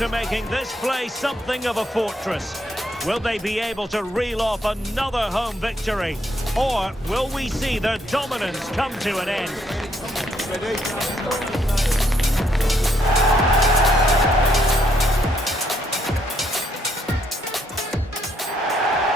to making this place something of a fortress. Will they be able to reel off another home victory? Or will we see their dominance come to an end?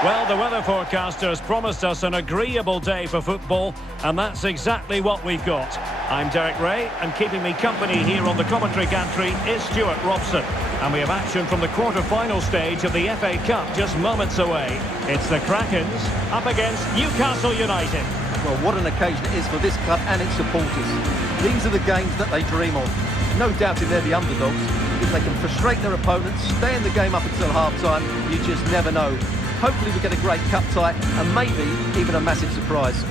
Well, the weather forecasters promised us an agreeable day for football, and that's exactly what we've got. I'm Derek Ray, and keeping me company here on the commentary gantry is Stuart Robson. And we have action from the quarter-final stage of the FA Cup just moments away. It's the Krakens up against Newcastle United. Well, what an occasion it is for this club and its supporters. These are the games that they dream of. No doubting they're the underdogs. If they can frustrate their opponents, stay in the game up until half-time, you just never know. Hopefully we get a great cup tie and maybe even a massive surprise.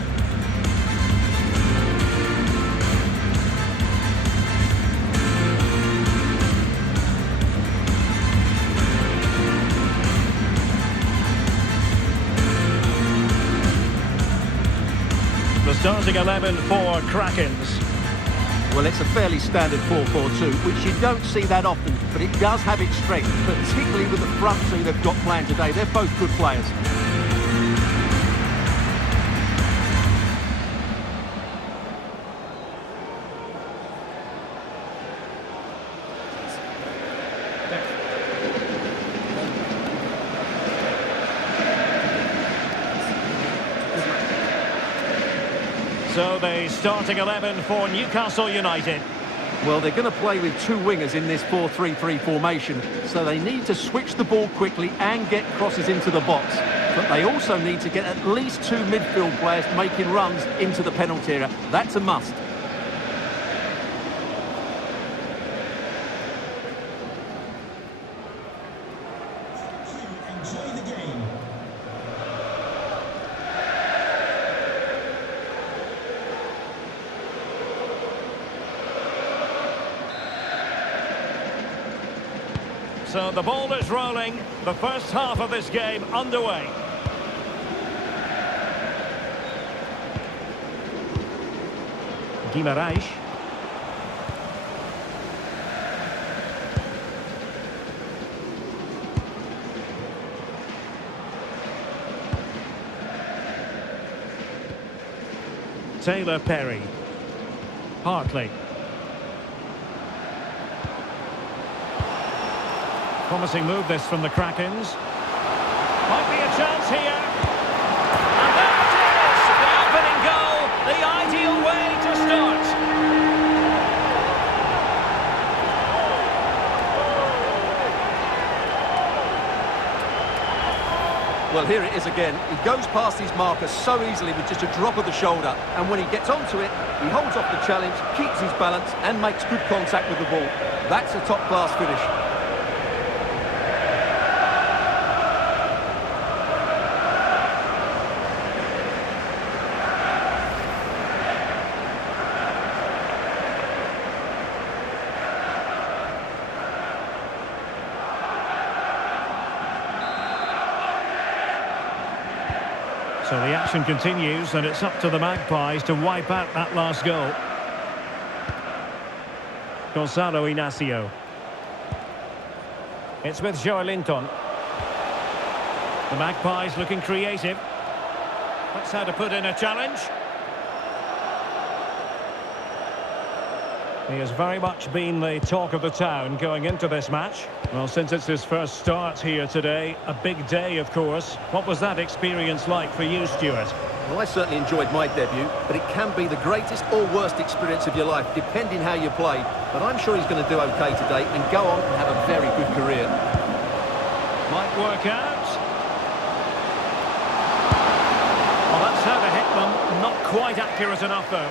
The starting 11 for Krakens. Well, it's a fairly standard 4-4-2, which you don't see that often, but it does have its strength, particularly with the front two they've got playing today. They're both good players. So the starting 11 for Newcastle United. Well, they're going to play with two wingers in this 4-3-3 formation, so they need to switch the ball quickly and get crosses into the box. But they also need to get at least two midfield players making runs into the penalty area. That's a must. Enjoy the game. So the ball is rolling, the first half of this game underway. Emirates. Taylor Perry. Hartley. Promising move this from the Krakens. Might be a chance here. And there it is! The opening goal, the ideal way to start. Well, here it is again. He goes past his marker so easily with just a drop of the shoulder. And when he gets onto it, he holds off the challenge, keeps his balance and makes good contact with the ball. That's a top-class finish. So the action continues, and it's up to the Magpies to wipe out that last goal. Gonzalo Inacio. It's with Joelinton. The Magpies looking creative. That's how to put in a challenge. He has very much been the talk of the town going into this match. Well, since it's his first start here today, a big day, of course. What was that experience like for you, Stuart? Well, I certainly enjoyed my debut, but it can be the greatest or worst experience of your life, depending how you play. But I'm sure he's going to do okay today and go on and have a very good career. Might work out. Well, that's how to hit them. Not quite accurate enough, though.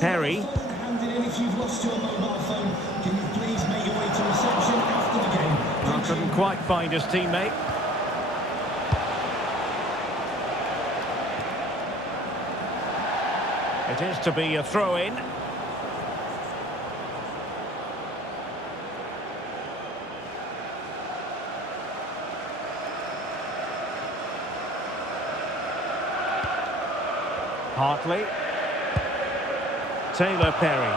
Perry. If you've lost your mobile phone, can you please make your way to reception after the game? Couldn't quite find his teammate. It is to be a throw-in. Hartley. Taylor Perry.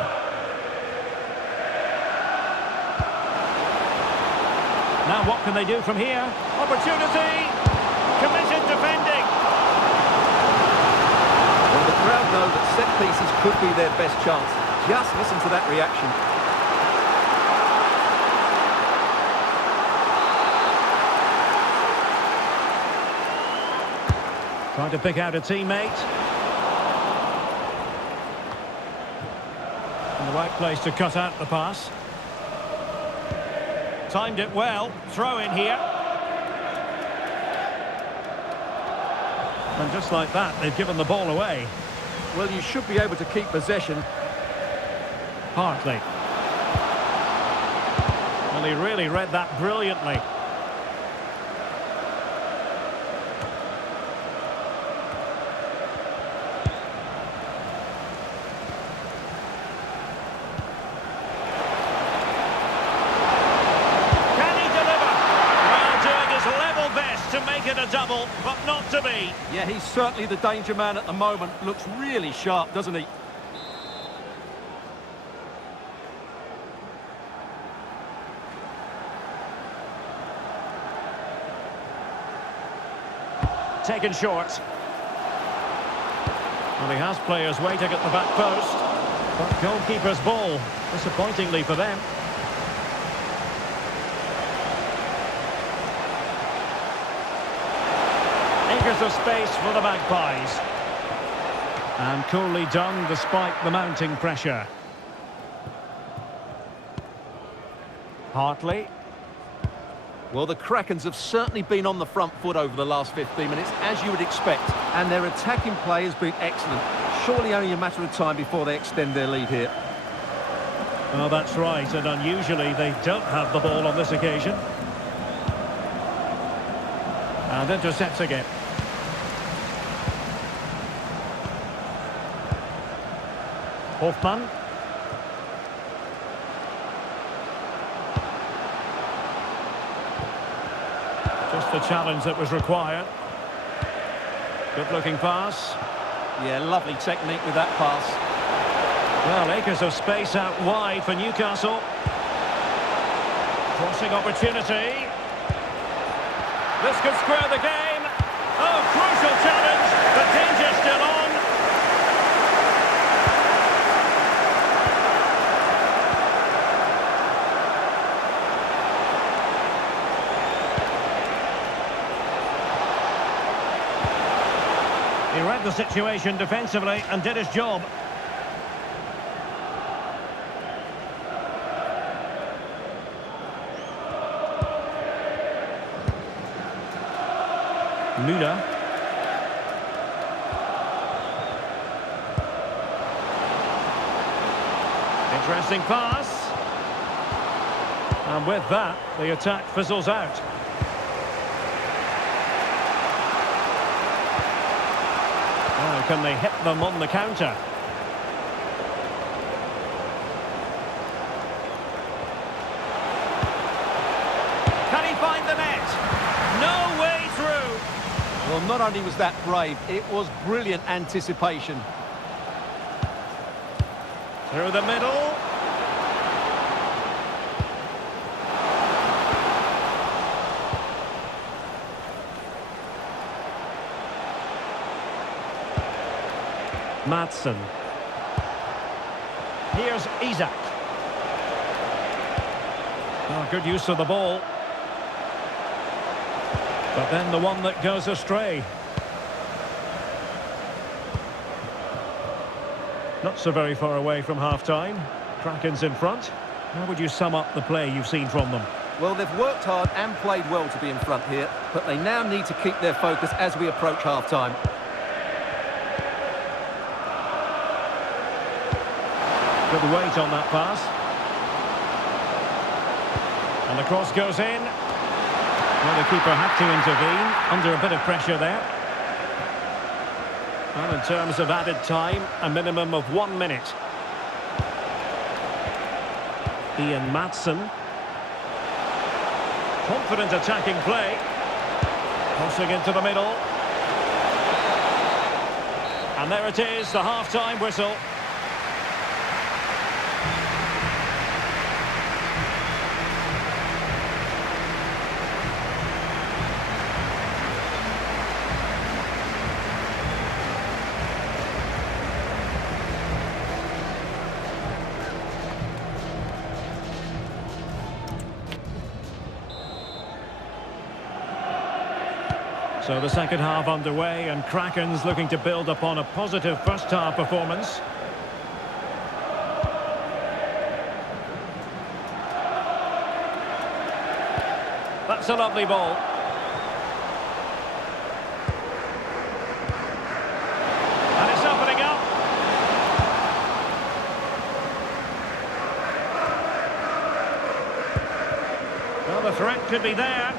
Now what can they do from here? Opportunity! Committed defending! Well, the crowd know that set pieces could be their best chance. Just listen to that reaction. Trying to pick out a teammate. In the right place to cut out the pass. Timed it well. Throw in here. And just like that, they've given the ball away. Well, you should be able to keep possession. Hartley. Well, he really read that brilliantly. To make it a double, but not to be. Yeah, he's certainly the danger man at the moment. Looks really sharp, doesn't he? Taken short. Well, he has players waiting at the back post. But goalkeeper's ball, disappointingly for them. Acres of space for the Magpies. And coolly done despite the mounting pressure. Hartley. Well, the Krakens have certainly been on the front foot over the last 15 minutes, as you would expect. And their attacking play has been excellent. Surely only a matter of time before they extend their lead here. Well, that's right, and unusually they don't have the ball on this occasion. And intercepts again. Hoffman. Just the challenge that was required. Good looking pass. Yeah, lovely technique with that pass. Well, acres of space out wide for Newcastle. Crossing opportunity. This could square the game. Oh, crucial challenge. The danger still on. He read the situation defensively and did his job. Müller. Interesting pass. And with that, the attack fizzles out. Now, can they hit them on the counter? Can he find the net? No way through. Well, not only was that brave, it was brilliant anticipation. Through the middle. Madsen. Here's Isak. Oh, good use of the ball. But then the one that goes astray. Not so very far away from half-time. Kraken's in front. How would you sum up the play you've seen from them? Well, they've worked hard and played well to be in front here, but they now need to keep their focus as we approach half-time. Good weight on that pass. And the cross goes in. Well, the keeper had to intervene under a bit of pressure there. Well, in terms of added time, a minimum of 1 minute. Ian Maatsen. Confident attacking play. Crossing into the middle. And there it is, the half-time whistle. So the second half underway, and Kraken's looking to build upon a positive first half performance. That's a lovely ball. And it's opening up. Well, the threat could be there.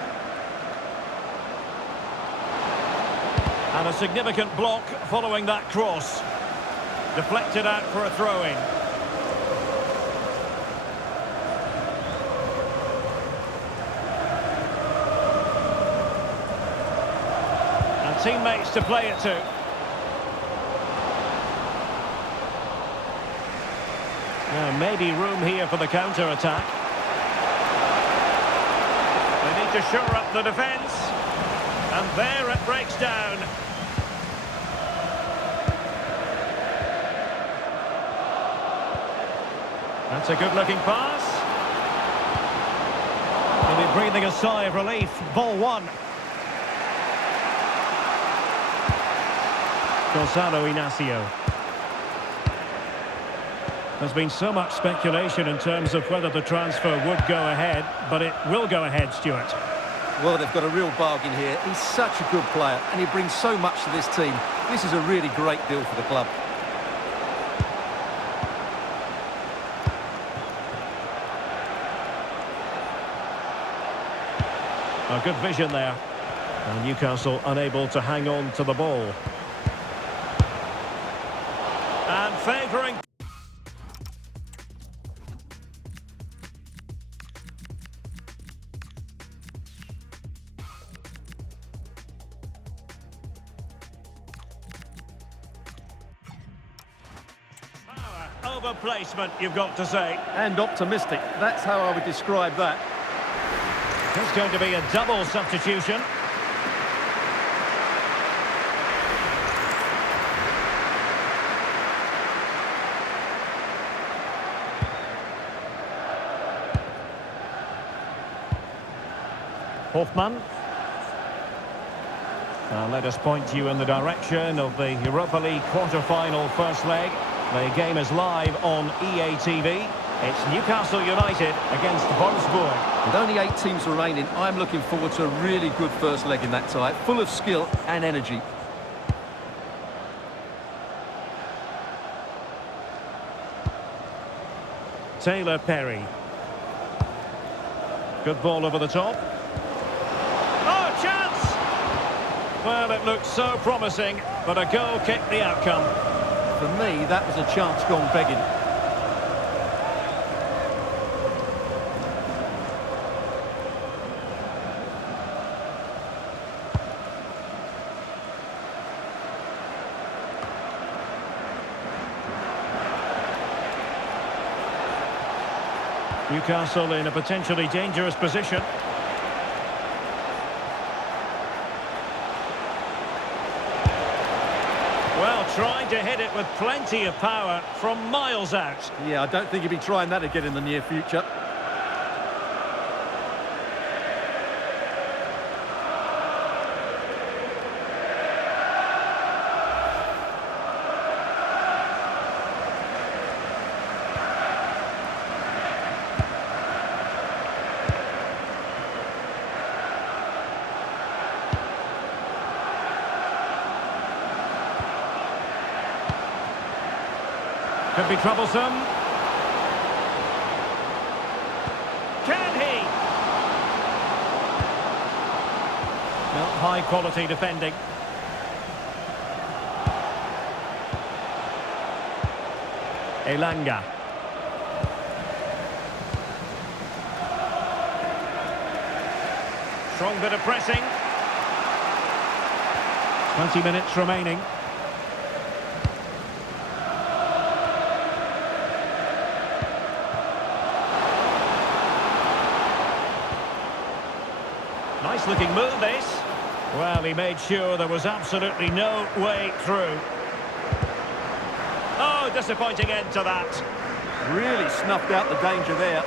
And a significant block following that cross. Deflected out for a throw-in. And teammates to play it to. Now, maybe room here for the counter-attack. They need to shore up the defence. And there it breaks down. That's a good-looking pass. Maybe breathing a sigh of relief. Ball one. Gonzalo Inacio. There's been so much speculation in terms of whether the transfer would go ahead, but it will go ahead, Stuart. Well, they've got a real bargain here. He's such a good player, and he brings so much to this team. This is a really great deal for the club. A good vision there. And Newcastle unable to hang on to the ball. And favouring... Over placement, you've got to say. And optimistic. That's how I would describe that. There's going to be a double substitution. Hoffman. Now let us point you in the direction of the Europa League quarter-final first leg. The game is live on EA TV. It's Newcastle United against Wolfsburg. With only 8 teams remaining, I'm looking forward to a really good first leg in that tie, full of skill and energy. Taylor Perry. Good ball over the top. Oh, chance! Well, it looked so promising, but a goal kicked the outcome. For me, that was a chance gone begging. Newcastle in a potentially dangerous position. Well, trying to hit it with plenty of power from miles out. Yeah, I don't think he'll be trying that again in the near future. Could be troublesome. Can he? Well, high quality defending. Elanga. Strong bit of pressing. 20 minutes remaining. Nice looking move, this. Well, he made sure there was absolutely no way through. Oh, disappointing end to that. Really snuffed out the danger there.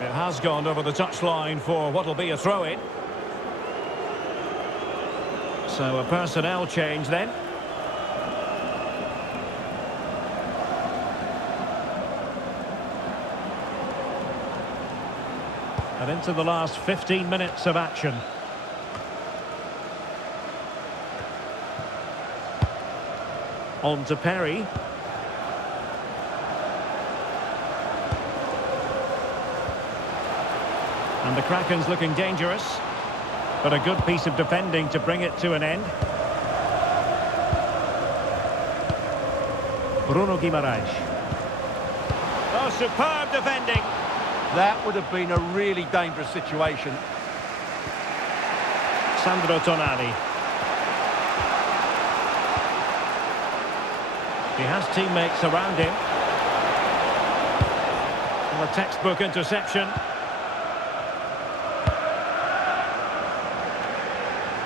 It has gone over the touchline for what will be a throw-in. So a personnel change then. And into the last 15 minutes of action. On to Perry. And the Kraken's looking dangerous. But a good piece of defending to bring it to an end. Bruno Guimaraes. Oh, superb defending. That would have been a really dangerous situation. Sandro Tonali. He has teammates around him. And a textbook interception.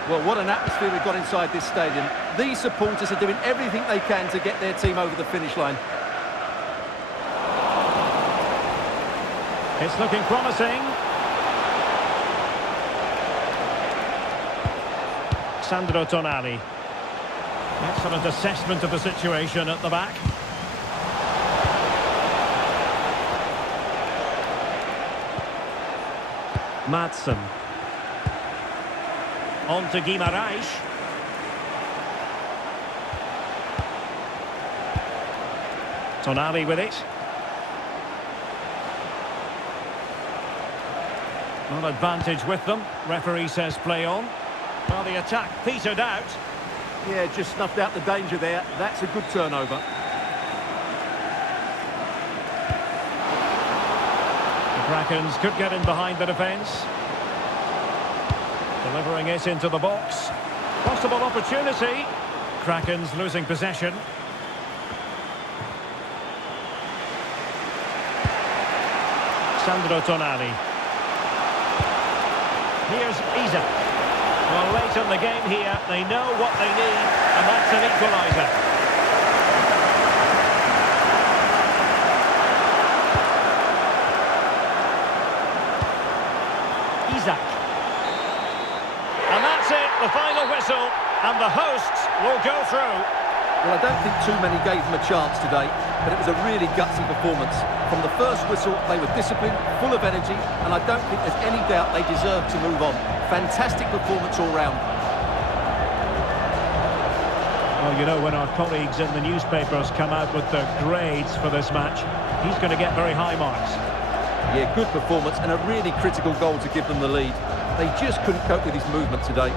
Well, what an atmosphere we've got inside this stadium. These supporters are doing everything they can to get their team over the finish line. It's looking promising. Sandro Tonali. Excellent assessment of the situation at the back. Madsen. On to Guimaraes. Tonali with it. Not advantage with them. Referee says play on. Well, the attack petered out. Yeah, just snuffed out the danger there. That's a good turnover. The Krakens could get in behind the defence. Delivering it into the box. Possible opportunity. Krakens losing possession. Sandro Tonali. Here's Isak. Well, late in the game here, they know what they need, and that's an equaliser. Isak. And that's it, the final whistle, and the hosts will go through. Well, I don't think too many gave them a chance today, but it was a really gutsy performance. From the first whistle, they were disciplined, full of energy, and I don't think there's any doubt they deserve to move on. Fantastic performance all round. Well, you know, when our colleagues in the newspapers come out with their grades for this match, he's going to get very high marks. Yeah, good performance and a really critical goal to give them the lead. They just couldn't cope with his movement today.